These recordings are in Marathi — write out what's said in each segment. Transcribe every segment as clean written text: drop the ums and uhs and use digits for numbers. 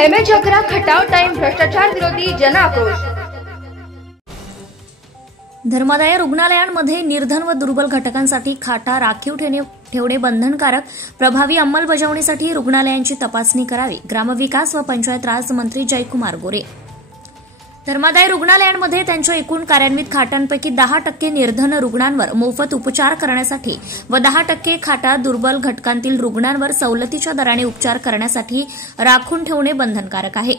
MH11 खटाव टाइम भ्रष्टाचार विरोधी जन आक्रोश। धर्मादाय रुग्णालयांमध्ये निर्धन व दुर्बल घटकांसाठी खाटा राखीव ठेवणे बंधनकारक, प्रभावी अंमलबजावणीसाठी रुग्णालयांची तपासणी करावी। ग्रामविकास व पंचायत राज मंत्री जयकुमार गोरे। धर्मादाय रुग्णालयांमध्ये त्यांच्या एकूण कार्यान्वित खाटांपैकी 10% निर्धन रुग्णांवर मोफत उपचार करण्यासाठी व 10% खाटा दुर्बल घटकांतील रुग्णांवर सवलतीच्या दराने उपचार करण्यासाठी राखून ठेवणे बंधनकारक आहे।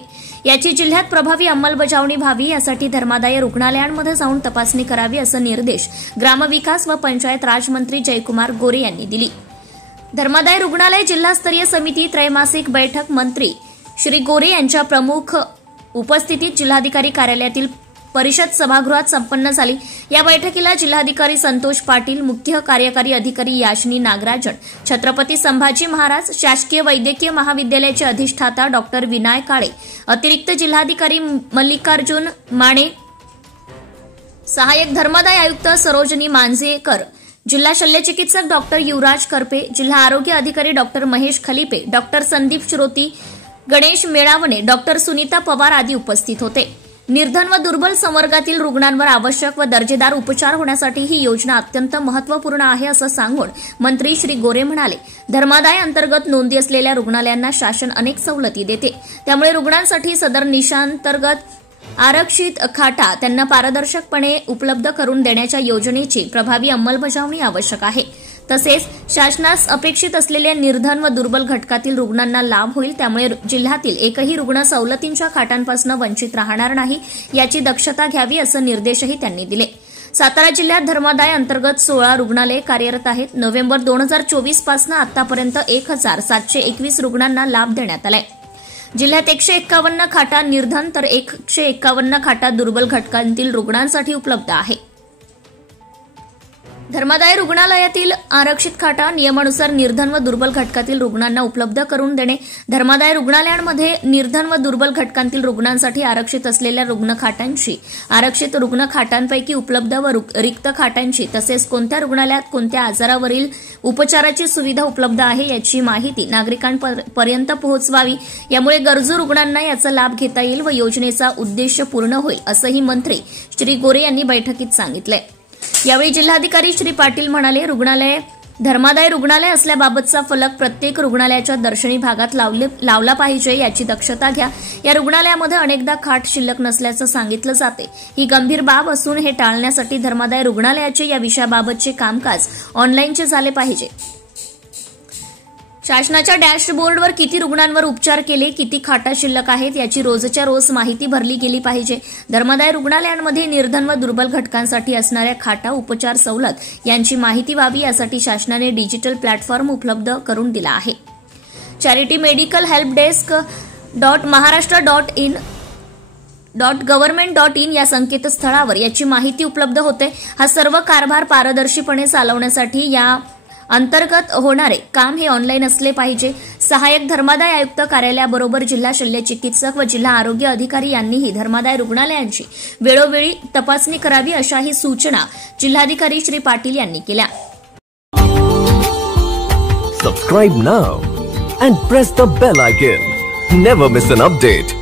याची जिल्ह्यात प्रभावी अंमलबजावणी व्हावी यासाठी धर्मादाय रुग्णालयांमध्ये जाऊन तपासणी करावी असे निर्देश ग्रामविकास व पंचायत राज मंत्री जयकुमार गोरे यांनी दिली। धर्मादाय रुग्णालय जिल्हास्तरीय समिती त्रैमासिक बैठक मंत्री श्री गोरे यांच्या प्रमुख उपस्थितीत जिल्हाधिकारी कार्यालयातील परिषद सभागृहात संपन्न झाली। या बैठकीला जिल्हाधिकारी संतोष पाटील, मुख्य कार्यकारी अधिकारी याशिनी नागराजन, छत्रपती संभाजी महाराज शासकीय वैद्यकीय महाविद्यालयाचे अधिष्ठाता डॉक्टर विनायक काळे, अतिरिक्त जिल्हाधिकारी मल्लिकार्जुन माने, सहाय्यक धर्मादाय आयुक्त सरोजनी मांजेकर, जिल्हा शल्यचिकित्सक डॉक्टर युवराज करपे, जिल्हा आरोग्य अधिकारी doctor Mahesh Khalipe, doctor Sandeep Shroti, Ganesh मेळावणे, doctor Sunita Pawar आदी उपस्थित होते। निर्धन व दुर्बल संवर्गातील रुग्णांवर आवश्यक व दर्जेदार उपचार होण्यासाठी ही योजना अत्यंत महत्त्वपूर्ण आहे असं सांगून मंत्री श्री गोरे म्हणाले, धर्मादाय अंतर्गत नोंदी असलेल्या रुग्णालयांना शासन अनेक सवलती देते, त्यामुळे रुग्णांसाठी सदर निशांतर्गत आरक्षित खाटा त्यांना पारदर्शकपणे उपलब्ध करून देण्याच्या योजनेची प्रभावी अंमलबजावणी आवश्यक आहे। तसेच शासनास अपेक्षित असलेल्या निर्धन व दुर्बल घटकातील रुग्णांना लाभ होईल, त्यामुळे जिल्ह्यातील एकही रुग्ण सवलतींच्या खाटांपासून वंचित राहणार नाही याची दक्षता घ्यावी असे निर्देशही त्यांनी दिले। सातारा जिल्ह्यात धर्मादाय अंतर्गत 16 रुग्णालये कार्यरत आहेत। नोव्हेंबर 2024 पासून आतापर्यंत 1721 रुग्णांना लाभ देण्यात आलाय। जिल्ह्यात 151 खाटा निर्धन तर 151 खाटा दुर्बल घटकांतील रुग्णांसाठी उपलब्ध आहे। धर्मादाय रुग्णालयातील आरक्षित खाटा नियमानुसार निर्धन व दुर्बल घटकातील रुग्णांना उपलब्ध करून देणे, धर्मादाय रुग्णालयांमध्ये निर्धन व दुर्बल घटकांतील रुग्णांसाठी आरक्षित असलेल्या रुग्ण खाटांची, आरक्षित रुग्ण खाटांपैकी उपलब्ध व रिक्त खाटांची, तसेच कोणत्या रुग्णालयात कोणत्या आजारावरील उपचाराची सुविधा उपलब्ध आहे याची माहिती नागरिकांपर्यंत पोहोचवावी, यामुळे गरजू रुग्णांना याचा लाभ घेता येईल व योजनेचा उद्देश पूर्ण होईल असंही मंत्री श्री गोरे यांनी बैठकीत सांगितले। यावेळी जिल्हाधिकारी श्री पाटील म्हणाले, धर्मादाय रुग्णालय असल्याबाबतचा फलक प्रत्येक रुग्णालयाच्या दर्शनी भागात लावला पाहिजे याची दक्षता घ्या। या रुग्णालयामध्ये अनेकदा खाट शिल्लक नसल्याचं सांगितलं जाते, ही गंभीर बाब असून हे टाळण्यासाठी धर्मादाय रुग्णालयाचे या विषयाबाबतचे कामकाज ऑनलाईनचे झाले पाहिजे। शासनाच्या डॅशबोर्डवर किती रुग्णांवर उपचार केले, किती खाटा शिल्लक आहेत याची रोजच्या रोज माहिती भरली गेली पाहिजे। धर्मादाय रुग्णालयांमध्ये निर्धन व दुर्बल घटकांसाठी असणाऱ्या खाटा, उपचार सवलत यांची माहिती व्हावी यासाठी शासनाने डिजिटल प्लॅटफॉर्म उपलब्ध करून दिला आहे। चॅरिटी मेडिकल हेल्प डेस्क .महाराष्ट्र.in.gov.in या संकेतस्थळावर याची माहिती उपलब्ध होते। हा सर्व कारभार पारदर्शीपणे चालवण्यासाठी या अंतर्गत होणारे काम हे ऑनलाईन असले पाहिजे। सहाय्यक धर्मादाय आयुक्त कार्यालयाबरोबर जिल्हा शल्यचिकित्सक व जिल्हा आरोग्य अधिकारी यांनीही धर्मादाय रुग्णालयांची वेळोवेळी तपासणी करावी अशाही सूचना जिल्हाधिकारी श्री पाटील यांनी केल्या। Subscribe now and press the bell icon. Never miss an update.